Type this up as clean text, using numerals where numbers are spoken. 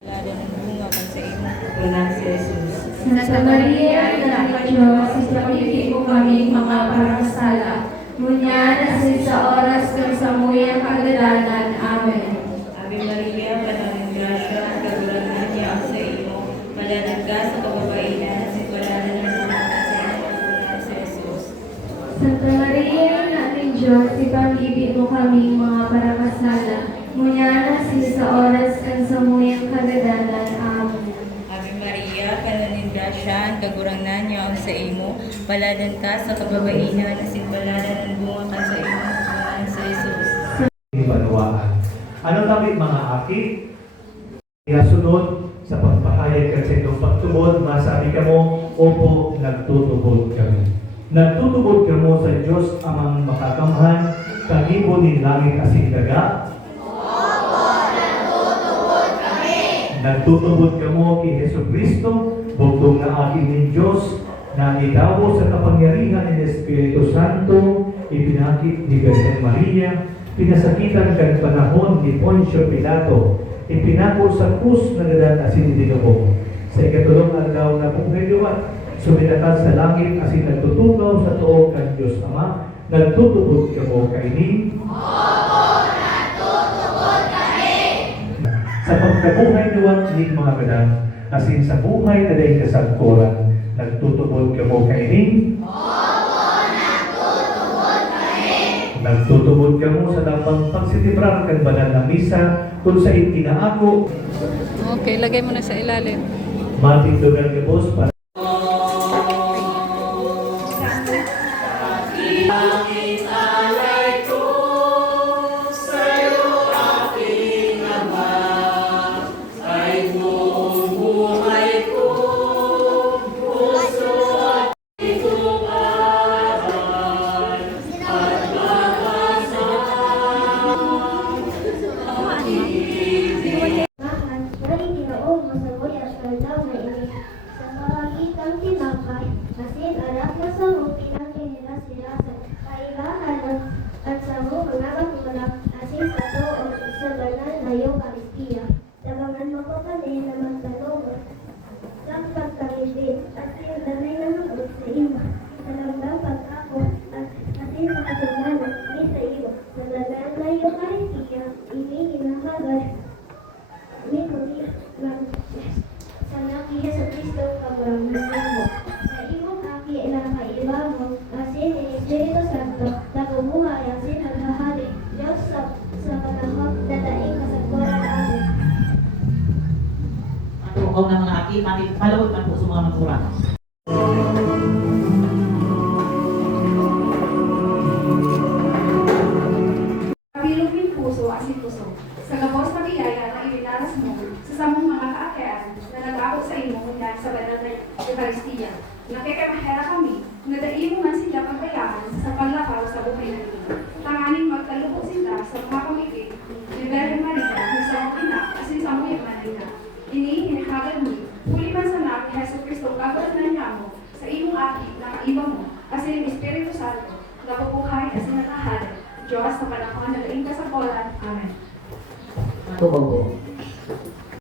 Lalo ng bunga kan sa imo. Wala si Jesus. Santa Maria, Ina ng Diyos, ipamigay mo kami mga parasala. Ngunyan, asin sa oras ng samuyang kagadanan. Amen. Ave Maria, Panangin Grasya, kagulangan niya ang sa imo. Malanan ka sa kababaihan, sitwalanan ng bunga kan sa imo. Wala si Jesus. Santa Maria, Ina ng Diyos, ipamigay mo kami mga parasala. Ngunyan, asin sa oras ng samuyang kagadanan. Amen. Ave Maria, Panangin Grasya, kagulangan niya ang sa imo. Malanan ka sa kababaihan, sitwalanan ng bunga kan sa imo. Wala si Jesus. Ibanuaan. Ano kami mga aki? Iasunod sa pagpahayag ka sa itong pagtubod, masabi ka mo, opo, nagtutubod kami. Nagtutubod ka mo sa Diyos amang makakamhan, kagibo ni langit asing daga. Opo, nagtutubod kami. Nagtutubod ka mo kay Hesus Kristo, bugtong na aking ni Diyos, na itawo sa kapangyarihan ni Espiritu Santo, ipinakit ni Virgen Maria, pinasakitan kang panahon ni Poncio Pilato, ipinako sa krus na dadan asin dinubog. Sa ikatulong adlaw na buhay liwat, suminatas sa langit asin nagtutugaw sa tuog kang Diyos Ama, nagtutubod ka mo kaini. Opo, nagtutubod kami. Sa pagkabuhay liwat ni mga kadan, asin sa buhay na dahi kasagkuran, nagtutubod ka mo kaini. Nagtutubod ka mo sa dampang pagsitibrar kang banal na misa kung sa itinaako. Okay, lagay mo na sa ilalim. Matindugan ka boss para tukaw ng mga aki, palawag man po sa mga magsurang. Kabilogin puso, asin puso, sa gabos na biyaya na ibinaras mo, sa samong mga kaakyaan na nag-ako sa imo mula sa banal na Eucharistia. Nakikimahera kami, nadai mo man sila pagbayaan sa paglakaw sa buhay na ito. Tanganing magkalubog sila sa mga pamikit, ni Virgen Maria, na sa mga ina, asin sa mga Manila. Ini hinahagad mo, huli man sa nabi Hesus Kristo, kagulat na niya mo, sa imong aki, nakaiba mo, asin Espiritu Santo, napupuhay asin nakahalad. Diyos, sa panahon na laing kasakolan. Amen. Tukaw.